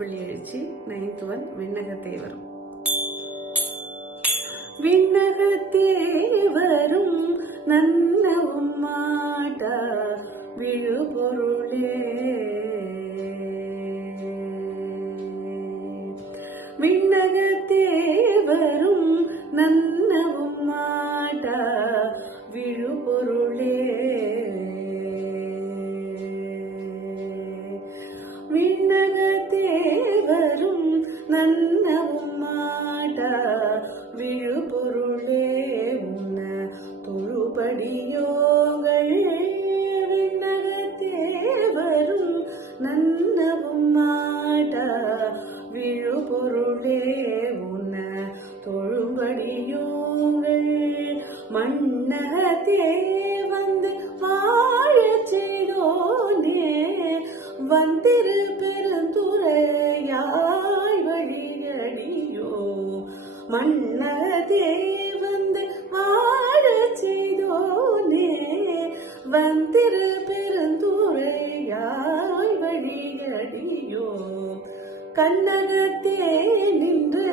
திருப்புள்ளி எழுச்சி 9th one விண்ணகத்தே வரும். விண்ணகத்தே வரும் நன்னவும் மாட்டா விழுபொருளே, விண்ணகத்தே வரும் நன்னவும் மாட்டா விழுபொருளே, விண்ணகத்தே வரும் நன்னவும் மாட்டா விழுபொருளே, உன்ன தொழுபடியோங்கள் விண்ணகத்தே வரும் நன்னவும் மாட்டா விழுபொருளே, உன்ன தொழுபடியோங்கள் மண்ணகத்தே வந்து வாழச் செய்தோனே, வந்திரு பெருந்துரையாய் வழியடியோ, மண்ணகத்தே வந்து வாழச் செய்தோனே, வந்திரு பெருந்துரையாய் வழியடியோ, கண்ணகத்தே நின்று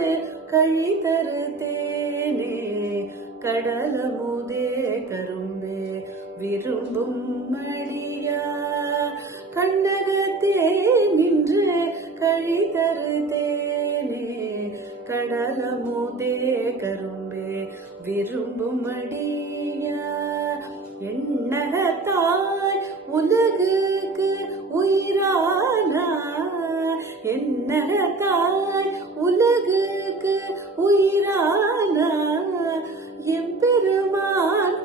கழி தருத்தேனே, கடலமுதே கரும்பே விரும்பும் மடியா, கண்ணகத்தே நின்று கழி தருத்தேனே, கடலமுதே கரும்பே விரும்பும் மடியா, எண்ணகத்தாய் உலகுக்கு உயிரானார், எண்ணகத்தாய் உலகுக்கு உயிரானார், எம்பெருமான்